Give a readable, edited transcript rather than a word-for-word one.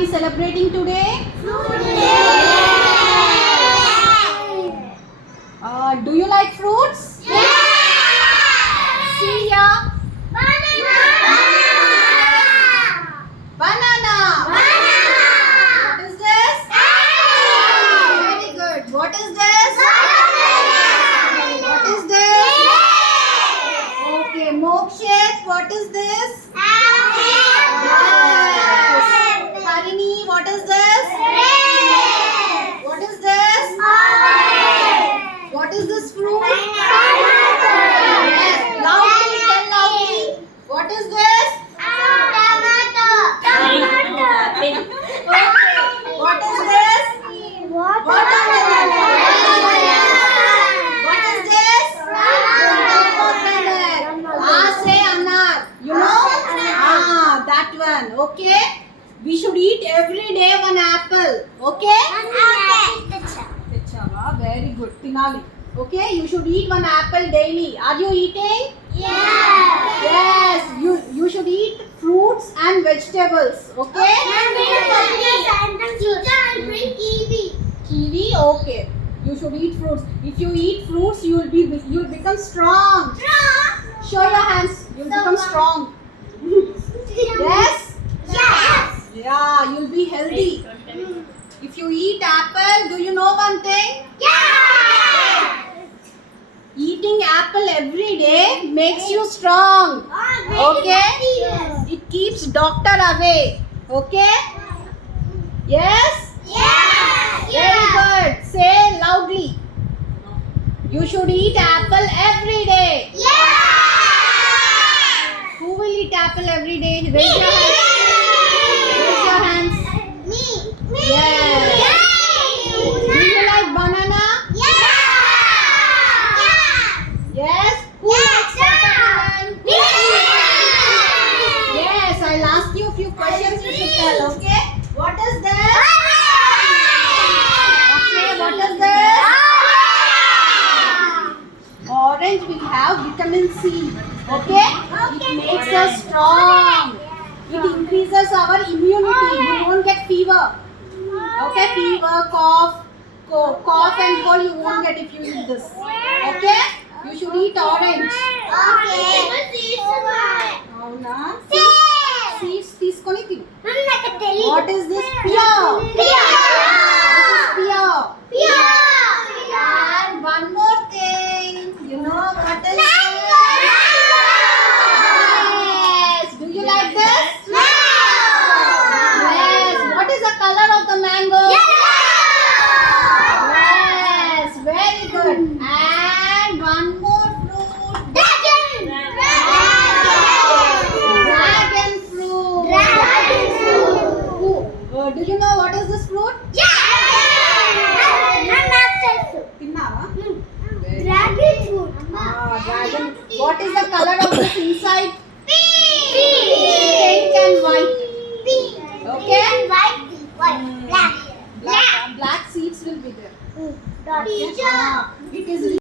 we celebrating today? Fruit Day! Do you like fruits? Yeah! See here. Banana! Banana. What is this? Apple! Very good. What is this? Watermelon! What is this? Grape! Okay, Mokshet, what is this? Apple! Yes. Harini, what is this? Grape! What is this? Orange! What is this fruit? Pineapple! Yes. Loudly, tell loudly. What is this? Tomato! Okay. What is this? Watermelon. What is this? Watermelon. Say anar. You know? That one. Okay. We should eat every day one apple. Okay? Very good. Tinali. Okay. You should eat one apple daily. Are you eating? Yes. You should eat fruits and vegetables. Okay? Kiwi. Okay. You should eat fruits. If you eat fruits, you'll become strong. Show your hands. You'll become strong. Yes? Yeah, you'll be healthy. If you eat apple, do you know one thing? Eating apple every day makes you strong. Okay? It keeps doctor away. Okay? Yes? Very good. Say loudly. You should eat apple every day. Who will eat apple every day? Raise your hands. Raise your hands. Yes. Do you like banana? Yes. Who likes watermelon? Yes. I'll ask you a few questions. You should tell. Okay. What is this? Okay. What is this? Orange will have vitamin C. Okay? It makes us strong. It increases our immunity. You won't get fever. Okay? Fever, cough and cold you won't get if you eat this. Okay? You should eat orange. అవునా? Seeds తీసుకొని తిను. What is this? Pear. This is pear. And one more thing. You know what is this? Yes. Do you like this? Yes. What is the color of the mango? Yes. Very good. And one more fruit. Dragon fruit. Do you know what is this fruit? తిన్నావా? Dragon fruit. Dragon. What is the color of this inside? Pink and white. Okay? Black. Black seeds will be there. Teacher. It is